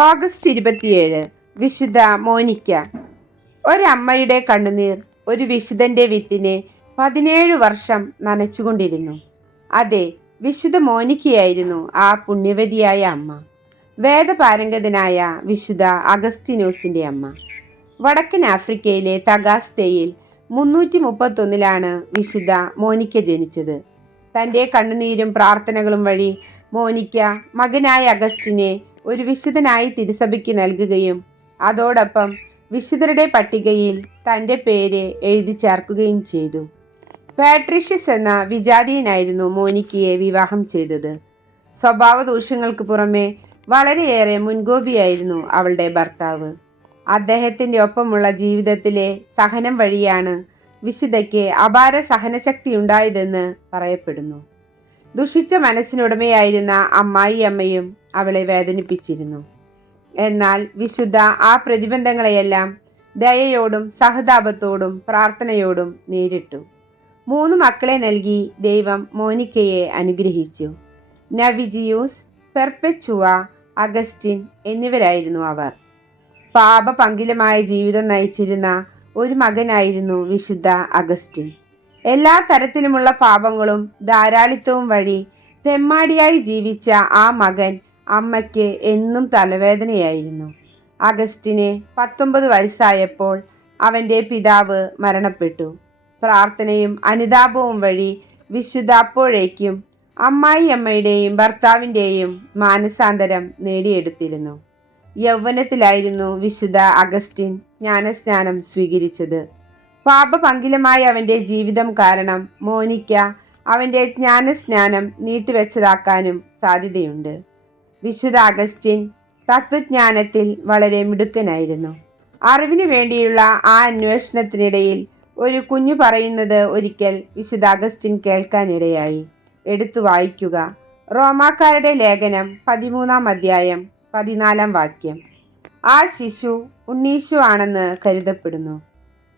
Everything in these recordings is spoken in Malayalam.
ഓഗസ്റ്റ് 27 വിശുദ്ധ മോനിക്ക. ഒരമ്മയുടെ കണ്ണുനീർ ഒരു വിശുദ്ധന്റെ വിത്തിനെ 17 വർഷം നനച്ചുകൊണ്ടിരുന്നു. അതെ, വിശുദ്ധ മോനിക്കയായിരുന്നു ആ പുണ്യവതിയായ അമ്മ. വേദപാരംഗതനായ വിശുദ്ധ അഗസ്തീനോസിന്റെ അമ്മ. വടക്കൻ ആഫ്രിക്കയിലെ തഗാസ്തയിൽ 331 വിശുദ്ധ മോനിക്ക ജനിച്ചത്. തൻ്റെ കണ്ണുനീരും പ്രാർത്ഥനകളും വഴി മോനിക്ക മകനായ അഗസ്റ്റിനെ ഒരു വിശുദ്ധനായി തിരുസഭയ്ക്ക് നൽകുകയും അതോടൊപ്പം വിശുദ്ധരുടെ പട്ടികയിൽ തൻ്റെ പേര് എഴുതി ചേർക്കുകയും ചെയ്തു. പാട്രീഷ്യസ് എന്ന വിജാതീയനായിരുന്നു മോനിക്കയെ വിവാഹം ചെയ്തത്. സ്വഭാവ ദൂഷ്യങ്ങൾക്ക് പുറമെ വളരെയേറെ മുൻകോപിയായിരുന്നു അവളുടെ ഭർത്താവ്. അദ്ദേഹത്തിൻ്റെ ഒപ്പമുള്ള ജീവിതത്തിലെ സഹനം വഴിയാണ് വിശുദ്ധയ്ക്ക് അപാര സഹനശക്തി ഉണ്ടായതെന്ന് പറയപ്പെടുന്നു. ദുഷിച്ച മനസ്സിനുടമയായിരുന്ന അമ്മായിയമ്മയും അവളെ വേദനിപ്പിച്ചിരുന്നു. എന്നാൽ വിശുദ്ധ ആ പ്രതിബന്ധങ്ങളെയെല്ലാം ദയയോടും സഹതാപത്തോടും പ്രാർത്ഥനയോടും നേരിട്ടു. 3 മക്കളെ നൽകി ദൈവം മോനിക്കയെ അനുഗ്രഹിച്ചു. നവിജിയൂസ്, പെർപെച്ചുവ, അഗസ്റ്റിൻ എന്നിവരായിരുന്നു അവർ. പാപപങ്കിലമായ ജീവിതം നയിച്ചിരുന്ന ഒരു മകനായിരുന്നു വിശുദ്ധ അഗസ്റ്റിൻ. എല്ലാ തരത്തിലുമുള്ള പാപങ്ങളും ധാരാളിത്തവും വഴി തെമ്മാടിയായി ജീവിച്ച ആ മകൻ അമ്മയ്ക്ക് എന്നും തലവേദനയായിരുന്നു. അഗസ്റ്റിന് 19 വയസ്സായപ്പോൾ അവൻ്റെ പിതാവ് മരണപ്പെട്ടു. പ്രാർത്ഥനയും അനുതാപവും വഴി വിശുദ്ധ അപ്പോഴേക്കും അമ്മായിയമ്മയുടെയും ഭർത്താവിൻ്റെയും മാനസാന്തരം നേടിയെടുത്തിരുന്നു. യൗവനത്തിലായിരുന്നു വിശുദ്ധ അഗസ്റ്റിൻ ജ്ഞാനസ്നാനം സ്വീകരിച്ചത്. പാപപങ്കിലമായ അവൻ്റെ ജീവിതം കാരണം മോനിക്ക അവൻ്റെ ജ്ഞാനസ്നാനം നീട്ടിവെച്ചതാക്കാനും സാധ്യതയുണ്ട്. വിശുദ്ധ അഗസ്റ്റിൻ തത്വജ്ഞാനത്തിൽ വളരെ മിടുക്കനായിരുന്നു. അറിവിനു വേണ്ടിയുള്ള ആ അന്വേഷണത്തിനിടയിൽ ഒരു കുഞ്ഞു പറയുന്നത് ഒരിക്കൽ വിശുദ്ധ അഗസ്റ്റിൻ കേൾക്കാനിടയായി. എടുത്തു വായിക്കുക. റോമാക്കാരുടെ ലേഖനം 13-ാം അധ്യായം 14-ാം വാക്യം. ആ ശിശു ഉണ്ണീശു ആണെന്ന് കരുതപ്പെടുന്നു.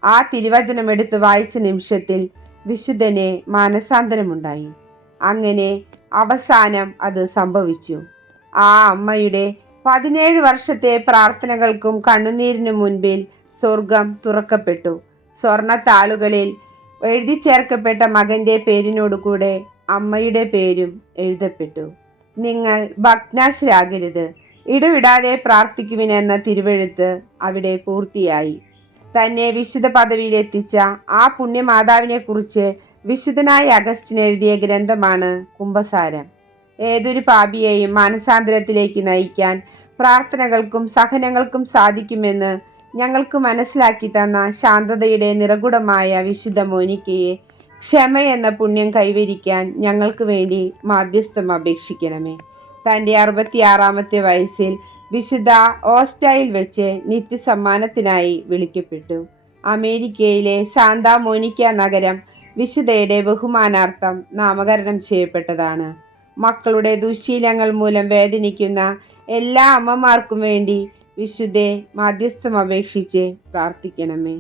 ആ തിരുവചനം എടുത്ത് വായിച്ച നിമിഷത്തിൽ വിശുദ്ധനെ മാനസാന്തരമുണ്ടായി. അങ്ങനെ അവസാനം അത് സംഭവിച്ചു. ആ അമ്മയുടെ 17 വർഷത്തെ പ്രാർത്ഥനകൾക്കും കണ്ണുനീരിനു മുൻപിൽ സ്വർഗം തുറക്കപ്പെട്ടു. സ്വർണത്താളുകളിൽ എഴുതി ചേർക്കപ്പെട്ട മകന്റെ പേരിനോടുകൂടെ അമ്മയുടെ പേരും എഴുതപ്പെട്ടു. നിങ്ങൾ ഭഗ്നാശരാകരുത്, ഇടവിടാതെ പ്രാർത്ഥിക്കുവിനെന്ന തിരുവെഴുത്ത് അവിടെ പൂർത്തിയായി. തന്നെ വിശുദ്ധ പദവിയിലെത്തിച്ച ആ പുണ്യമാതാവിനെ കുറിച്ച് വിശുദ്ധനായ അഗസ്റ്റിൻ എഴുതിയ ഗ്രന്ഥമാണ് കുംഭസാരം. ഏതൊരു പാപിയെയും മാനസാന്തരത്തിലേക്ക് നയിക്കാൻ പ്രാർത്ഥനകൾക്കും സഹനങ്ങൾക്കും സാധിക്കുമെന്ന് ഞങ്ങൾക്ക് മനസ്സിലാക്കി തന്ന ശാന്തതയുടെ നിറകുടമായ വിശുദ്ധ മോനിക്കയെ ക്ഷമ എന്ന പുണ്യം കൈവരിക്കാൻ ഞങ്ങൾക്ക് വേണ്ടി മാധ്യസ്ഥം അപേക്ഷിക്കണമേ. തൻ്റെ 66-ാമത്തെ വയസ്സിൽ വിശുദ്ധ ഓസ്റ്റയിൽ വെച്ച് നിത്യസമ്മാനത്തിനായി വിളിക്കപ്പെട്ടു. അമേരിക്കയിലെ സാന്താ മോനിക്ക നഗരം വിശുദ്ധയുടെ ബഹുമാനാർത്ഥം നാമകരണം ചെയ്യപ്പെട്ടതാണ്. മക്കളുടെ ദുശ്ശീലങ്ങൾ മൂലം വേദനിക്കുന്ന എല്ലാ അമ്മമാർക്കും വേണ്ടി വിശുദ്ധയെ മാധ്യസ്ഥം അപേക്ഷിച്ച് പ്രാർത്ഥിക്കണമേ.